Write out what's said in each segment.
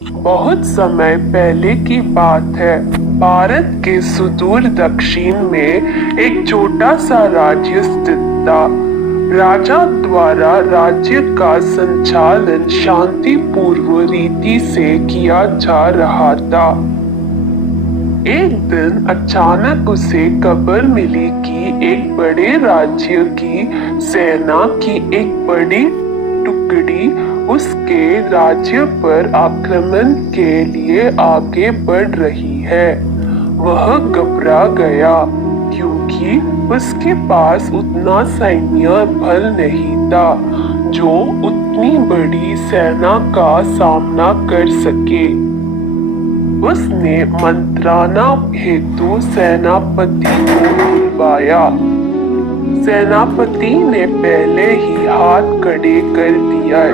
बहुत समय पहले की बात है। भारत के सुदूर दक्षिण में एक छोटा सा राज्य स्थित था। राजा द्वारा राज्य का संचालन शांतिपूर्व रीति से किया जा रहा था। एक दिन अचानक उसे खबर मिली कि एक बड़े राज्य की सेना की एक बड़ी टुकड़ी उसके राज्य पर आक्रमण के लिए आगे बढ़ रही है। वह घबरा गया क्योंकि उसके पास उतना सैन्य बल नहीं था जो उतनी बड़ी सेना का सामना कर सके। उसने मंत्राना हेतु सेनापति को बुलवाया। सेनापति ने पहले ही हाथ खड़े कर दिया।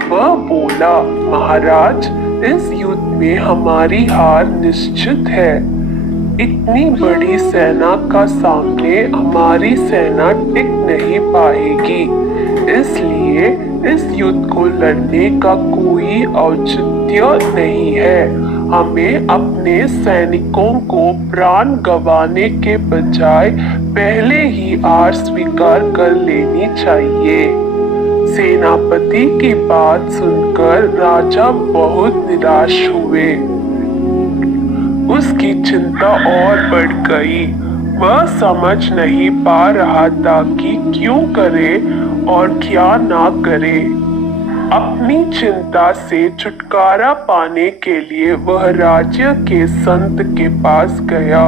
वह बोला, महाराज, इस युद्ध में हमारी हार निश्चित है। इतनी बड़ी सेना का सामने हमारी सेना टिक नहीं पाएगी, इसलिए इस युद्ध को लड़ने का कोई औचित्य नहीं है। हमें अपने सैनिकों को प्राण गंवाने के बजाय पहले ही हार स्वीकार कर लेनी चाहिए। सेनापति की बात सुनकर राजा बहुत निराश हुए। उसकी चिंता और बढ़ गई। वह समझ नहीं पा रहा था कि क्यों करे और क्या ना करे। अपनी चिंता से छुटकारा पाने के लिए वह राज्य के संत के पास गया।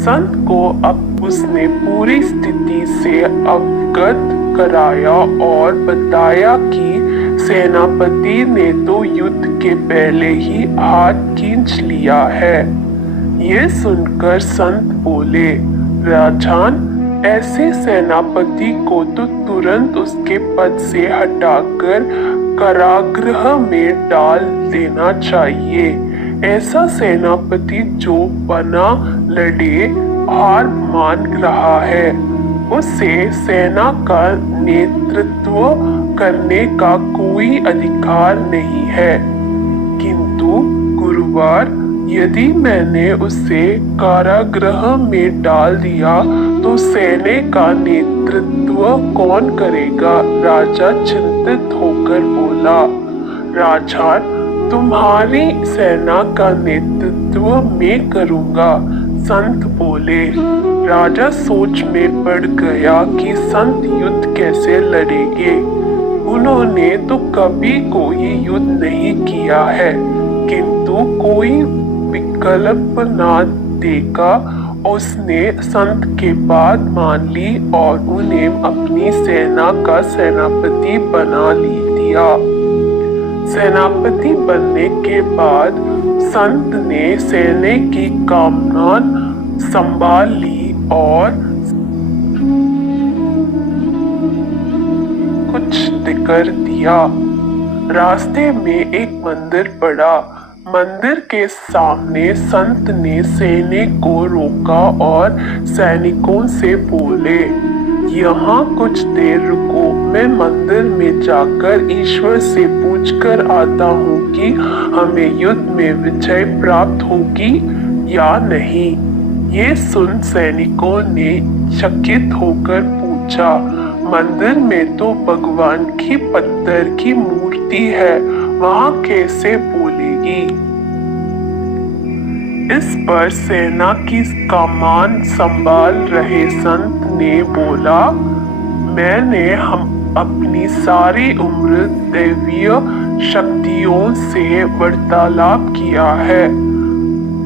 संत को अब उसने पूरी स्थिति से अवगत कराया और बताया कि सेनापति ने तो युद्ध के पहले ही हाथ खींच लिया है। ये सुनकर संत बोले, राजन, ऐसे सेनापति को तो तुरंत उसके पद से हटाकर कारागृह में डाल देना चाहिए। ऐसा सेनापति जो बना लड़े हार मान रहा है, उसे सेना का नेतृत्व करने का कोई अधिकार नहीं है। किंतु गुरुवार, यदि मैंने उसे कारागृह में डाल दिया तो सेना का नेतृत्व कौन करेगा? राजा चिंतित होकर बोला, राजन, तुम्हारी सेना का नेतृत्व मैं करूंगा। संत बोले। राजा सोच में पड़ गया कि संत युद्ध कैसे लड़ेंगे। उन्होंने तो कभी कोई युद्ध नहीं किया है, किंतु कोई विकल्प ना देखा उसने संत के बात मान ली और उन्हें अपनी सेना का सेनापति बना दिया। सेनापति बनने के बाद संत ने सेना की कमान संभाल ली और कुछ कर दिया। रास्ते में एक मंदिर पड़ा। मंदिर के सामने संत ने सैनिक को रोका और सैनिकों से बोले, यहाँ कुछ देर रुको, मैं मंदिर में जाकर ईश्वर से पूछकर आता हूँ कि हमें युद्ध में विजय प्राप्त होगी या नहीं। ये सुन सैनिकों ने चकित होकर पूछा, मंदिर में तो भगवान की पत्थर की मूर्ति है, वहाँ कैसे बोलेगी? इस पर सेना की कमान संभाल रहे संत ने बोला, मैंने हम अपनी सारी उम्र दैवीय शक्तियों से वार्तालाप किया है,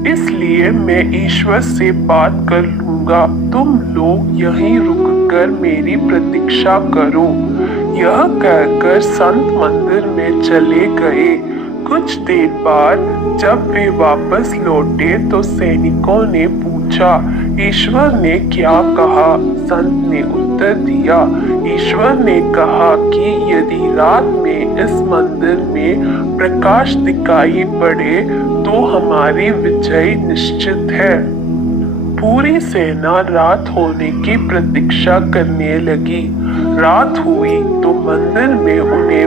इसलिए मैं ईश्वर से बात कर लूंगा। तुम लोग यहीं रुककर मेरी प्रतीक्षा करो। यह कहकर संत मंदिर में चले गए। कुछ देर बाद जब वे वापस लौटे तो सैनिकों ने पूछा, ईश्वर ने क्या कहा? संत ने उत्तर दिया, ईश्वर ने कहा कि यदि रात में इस मंदिर में प्रकाश दिखाई पड़े तो हमारी विजय निश्चित है। पूरी सेना रात होने की प्रतीक्षा करने लगी। रात हुई तो मंदिर में उन्हें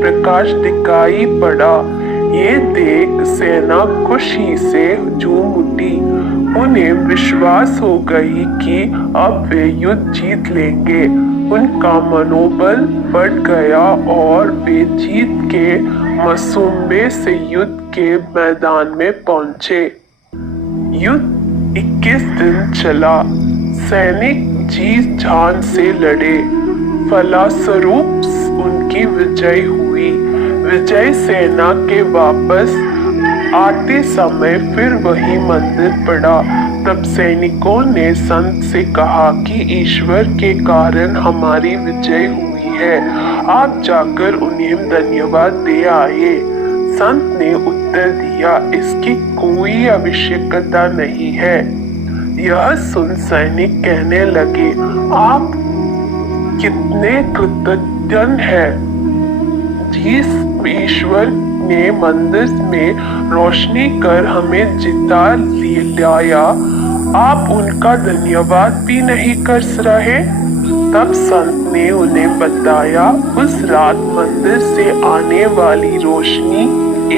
प्रकाश दिखाई पड़ा। ये देख सेना खुशी से झूम उठी। उन्हें विश्वास हो गई कि अब वे युद्ध जीत लेंगे। उनका मनोबल बढ़ गया और वे जीत के मसूबे से युद्ध के मैदान में पहुंचे। युद्ध 21 दिन चला। सैनिक जी जान से लड़े। फलस्वरूप उनकी विजय हुई। विजय सेना के वापस आते समय फिर वही मंदिर पड़ा। तब सैनिकों ने संत से कहा कि ईश्वर के कारण हमारी विजय हुई है, आप जाकर उन्हें धन्यवाद दे आए। संत ने उत्तर दिया, इसकी कोई आवश्यकता नहीं है। यह सुन सैनिक कहने लगे, आप कितने कृतज्ञ हैं। जिस ईश्वर ने मंदिर में रोशनी कर हमें जिता लाया, आप उनका धन्यवाद भी नहीं कर रहे। तब संत ने उन्हें बताया, उस रात मंदिर से आने वाली रोशनी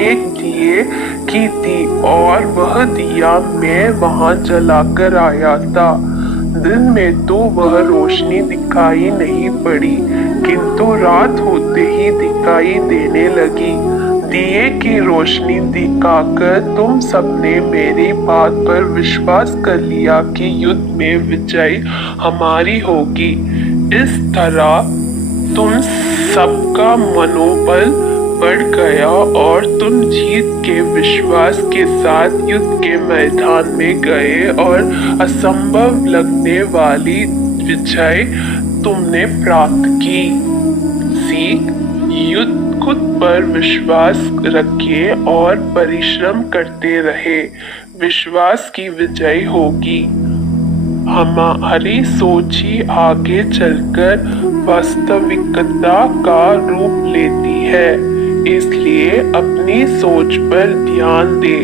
एक दिए की थी और वह दिया मैं वहां जलाकर आया था। दिन में तो वह रोशनी दिखाई नहीं पड़ी, किंतु रात होते ही दिखाई देने लगी। दिए की रोशनी दिखाकर तुम सबने मेरी बात पर विश्वास कर लिया कि युद्ध में विजय हमारी होगी। इस तरह तुम सबका मनोबल बढ़ गया और तुम जीत के विश्वास के साथ युद्ध के मैदान में गए और असंभव लगने वाली विजय तुमने प्राप्त की। सीख, युद्ध खुद पर विश्वास रखिए और परिश्रम करते रहे, विश्वास की विजय होगी। हमारी सोच ही आगे चलकर वास्तविकता का रूप लेती है, इसलिए अपनी सोच पर ध्यान दे।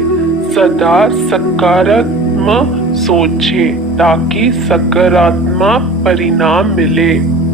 सदा सकारात्मक सोचे ताकि सकारात्मक परिणाम मिले।